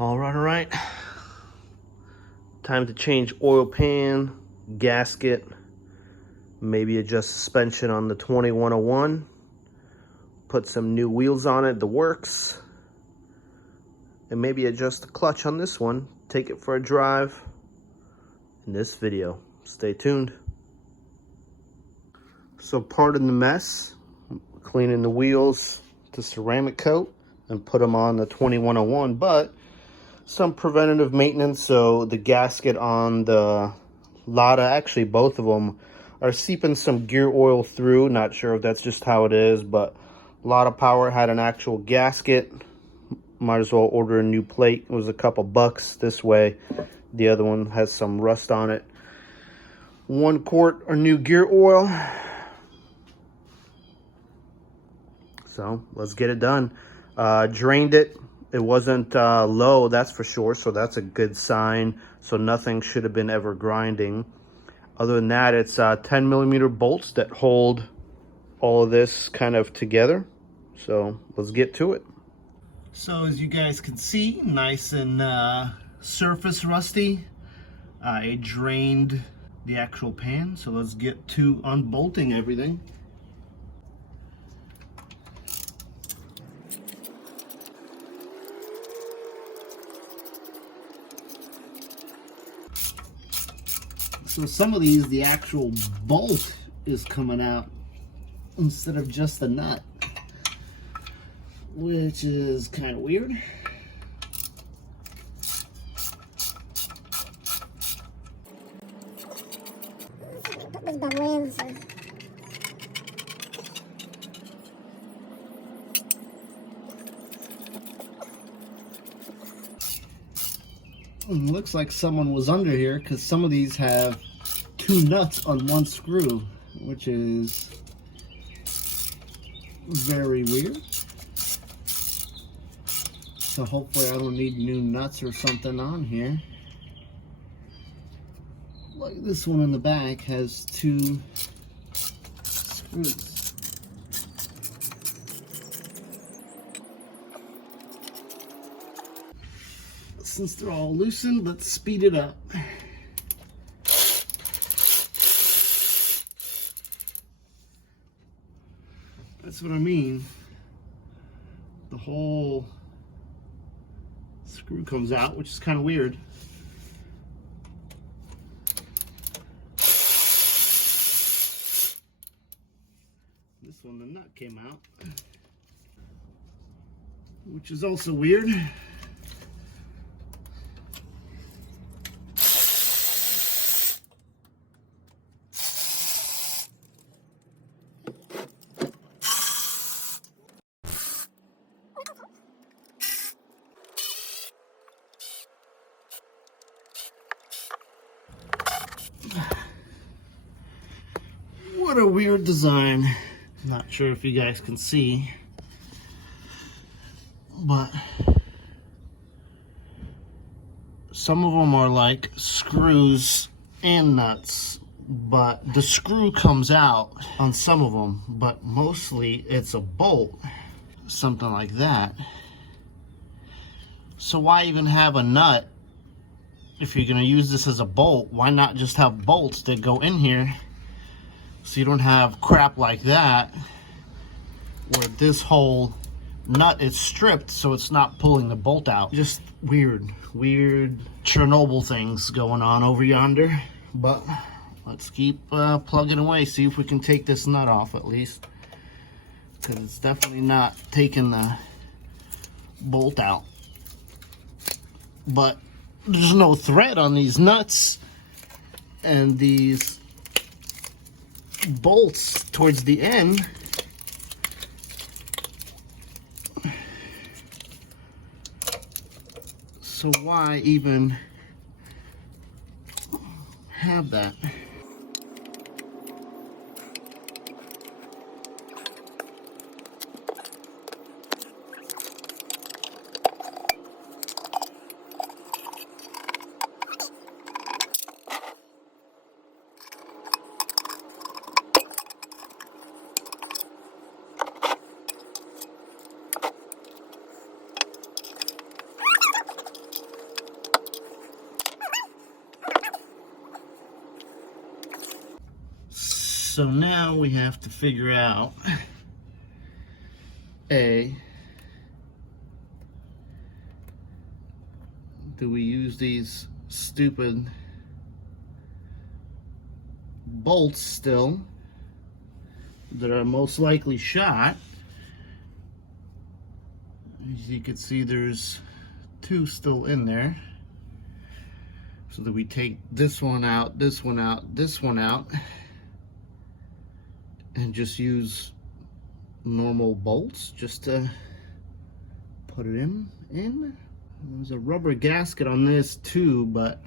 All right. Time to change oil pan, gasket, maybe adjust suspension on the 2101. Put some new wheels on it, the works. And maybe adjust the clutch on this one. Take it for a drive in this video. Stay tuned. So pardon the mess. Cleaning the wheels to ceramic coat and put them on the 2101, but some preventative maintenance. So the gasket on the Lada, actually both of them, are seeping some gear oil through. Not sure if that's just how it is, but Lada Power had an actual gasket. Might as well order a new plate. It was a couple bucks this way. The other one has some rust on it. 1 quart of new gear oil. So let's get it done. Drained it. It wasn't low, that's for sure, so that's a good sign. So nothing should have been ever grinding. Other than that, it's 10mm bolts that hold all of this kind of together. So let's get to it. So as you guys can see, nice and surface rusty. I drained the actual pan, so let's get to unbolting everything. So some of these, the actual bolt is coming out instead of just the nut, which is kind of weird. Looks like someone was under here because some of these have 2 nuts on 1 screw, which is very weird. So hopefully I don't need new nuts or something on here. Like this one in the back has 2 screws. Since they're all loosened, let's speed it up. That's what I mean. The whole screw comes out, which is kind of weird. This one, the nut came out, which is also weird. What a weird design. Not sure if you guys can see, but some of them are like screws and nuts, but the screw comes out on some of them, but mostly it's a bolt, something like that. So why even have a nut if you're going to use this as a bolt? Why not just have bolts that go in here so you don't have crap like that where this whole nut is stripped so it's not pulling the bolt out? Just weird Chernobyl things going on over yonder. But let's keep plugging away, see if we can take this nut off at least, because it's definitely not taking the bolt out. But there's no thread on these nuts and these bolts towards the end. So why even have that? So now we have to figure out do we use these stupid bolts still that are most likely shot? As you can see, there's two still in there. So that we take this one out, this one out, this one out, and just use normal bolts just to put it in. There's a rubber gasket on this too, but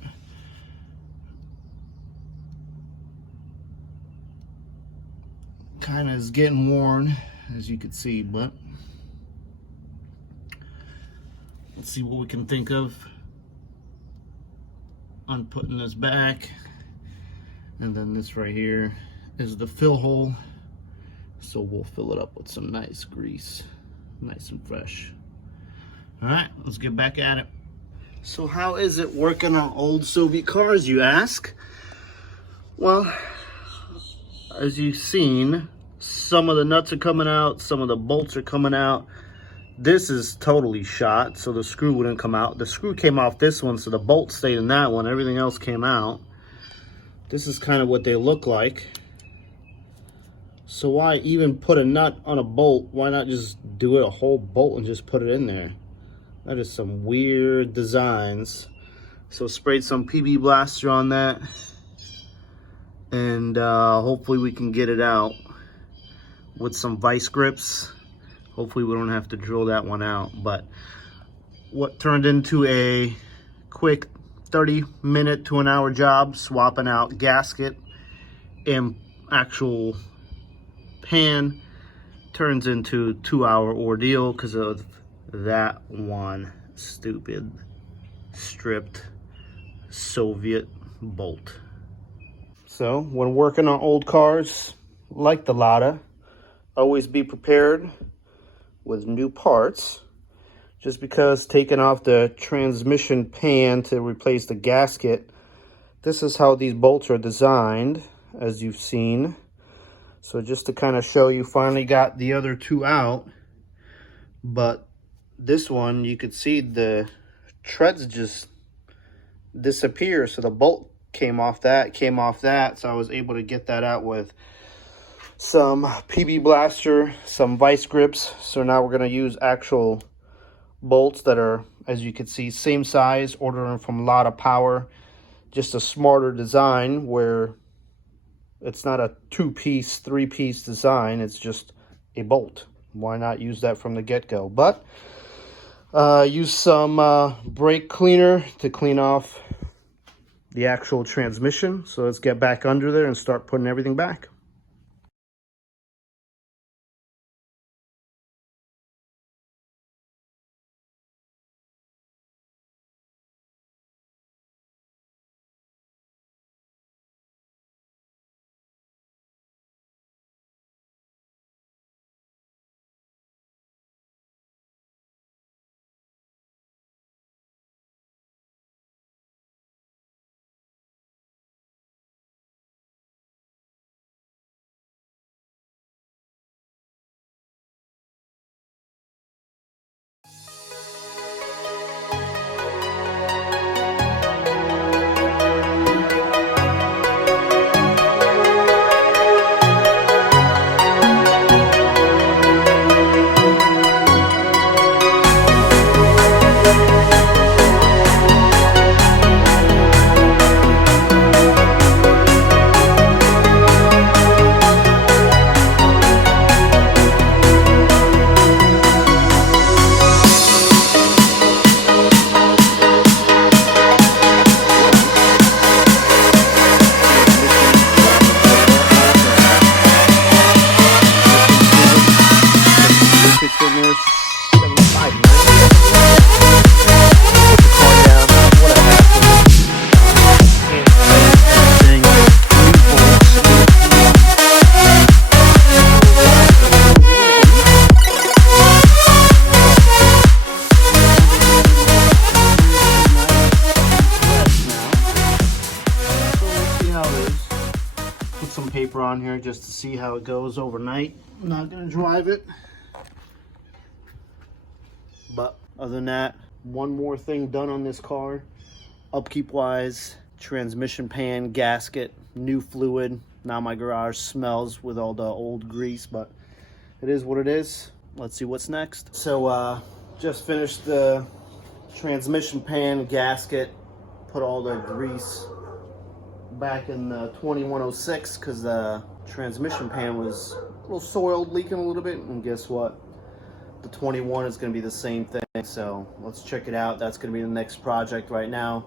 kind of is getting worn, as you can see. But let's see what we can think of on putting this back. And then this right here is the fill hole, so we'll fill it up with some nice grease, nice and fresh. All right, let's get back at it. So how is it working on old Soviet cars, you ask? Well, as you've seen, some of the nuts are coming out, some of the bolts are coming out. This is totally shot, so the screw wouldn't come out. The screw came off this one, so the bolt stayed in that one. Everything else came out. This is kind of what they look like. So why even put a nut on a bolt? Why not just do it a whole bolt and just put it in there? That is some weird designs. So sprayed some PB Blaster on that, and hopefully we can get it out with some vice grips. Hopefully we don't have to drill that one out. But what turned into a quick 30-minute to an hour job, swapping out gasket and actual pan, turns into a 2-hour ordeal because of that one stupid stripped Soviet bolt. So when working on old cars like the Lada, always be prepared with new parts. Just because taking off the transmission pan to replace the gasket, this is how these bolts are designed, as you've seen. So just to kind of show you, finally got the other two out, but this one, you could see the treads just disappear. So the bolt came off that, so I was able to get that out with some PB Blaster, some vice grips. So now we're going to use actual bolts that are, as you can see, same size, ordering from Lada Power. Just a smarter design where it's not a 2-piece, 3-piece design. It's just a bolt. Why not use that from the get-go? But use some brake cleaner to clean off the actual transmission. So let's get back under there and start putting everything back. put some paper on here just to see how it goes overnight. I'm not gonna drive it. But other than that, one more thing done on this car. Upkeep wise, transmission pan, gasket, new fluid. Now my garage smells with all the old grease, but it is what it is. Let's see what's next. So just finished the transmission pan, gasket, put all the grease back in the 2106 because the transmission pan was a little soiled, leaking a little bit, and guess what? The 21 is going to be the same thing, so let's check it out. That's going to be the next project right now.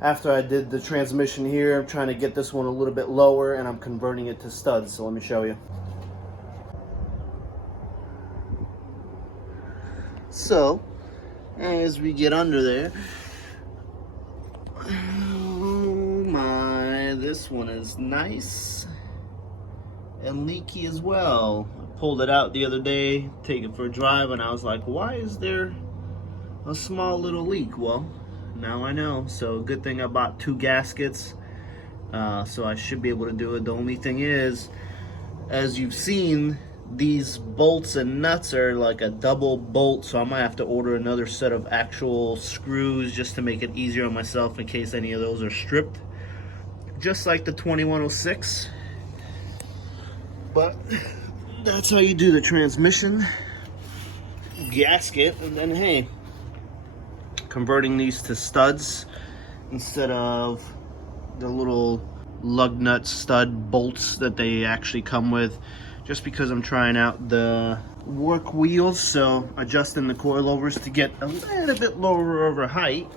After I did the transmission here, I'm trying to get this one a little bit lower, and I'm converting it to studs, so let me show you. So, as we get under there, oh my, this one is nice and leaky as well. I pulled it out the other day, take it for a drive, and I was like, why is there a small little leak? Well, now I know. So good thing I bought 2 gaskets, so I should be able to do it. The only thing is, as you've seen, these bolts and nuts are like a double bolt, so I might have to order another set of actual screws just to make it easier on myself in case any of those are stripped, just like the 2106. But that's how you do the transmission gasket. And then, hey, converting these to studs instead of the little lug nut stud bolts that they actually come with, just because I'm trying out the work wheels, so adjusting the coilovers to get a little bit lower over height,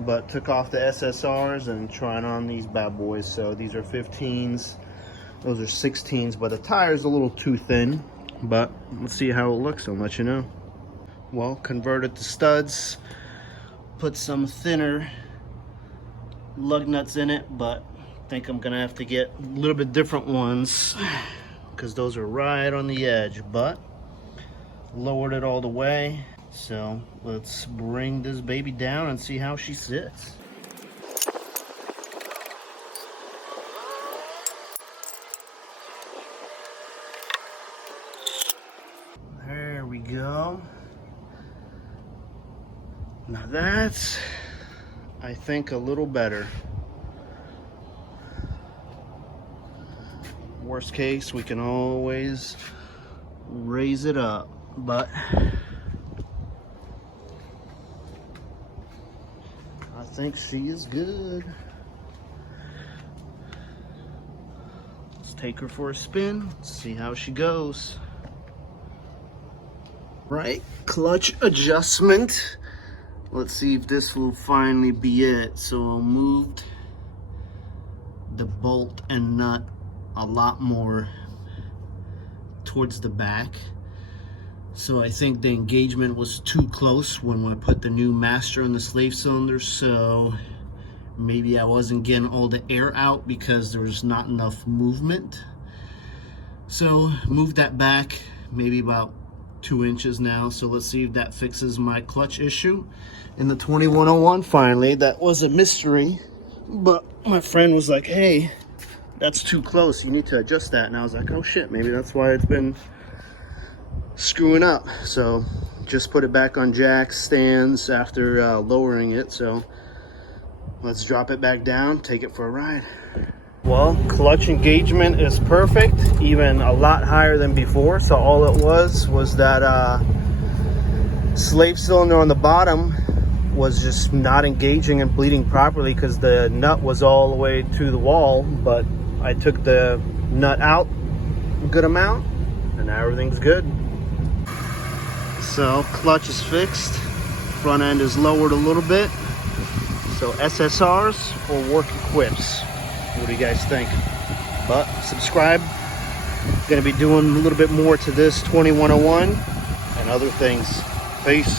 but took off the SSRs and trying on these bad boys. So these are 15s, those are 16s, but the tire's a little too thin, but let's see how it looks. I'll let you know. Well, converted to studs, put some thinner lug nuts in it, but I think I'm gonna have to get a little bit different ones because those are right on the edge, but lowered it all the way. So let's bring this baby down and see how she sits. There we go. Now that's, I think, a little better. Worst case, we can always raise it up, but I think she is good. Let's take her for a spin, see how she goes. Right, clutch adjustment. Let's see if this will finally be it. So I moved the bolt and nut a lot more towards the back, so I think the engagement was too close when I put the new master on the slave cylinder, so maybe I wasn't getting all the air out because there was not enough movement. So moved that back maybe about 2 inches now. So let's see if that fixes my clutch issue. In the 2101, finally, that was a mystery, but my friend was like, hey, that's too close, you need to adjust that. And I was like, oh shit, maybe that's why it's been screwing up. So just put it back on jack stands after lowering it. So let's drop it back down, take it for a ride. Well, clutch engagement is perfect, even a lot higher than before. So all it was that slave cylinder on the bottom was just not engaging and bleeding properly because the nut was all the way to the wall. But I took the nut out a good amount and now everything's good. So clutch is fixed, front end is lowered a little bit. So SSRs or work equips? What do you guys think? But subscribe. Gonna be doing a little bit more to this 2101 and other things. Peace.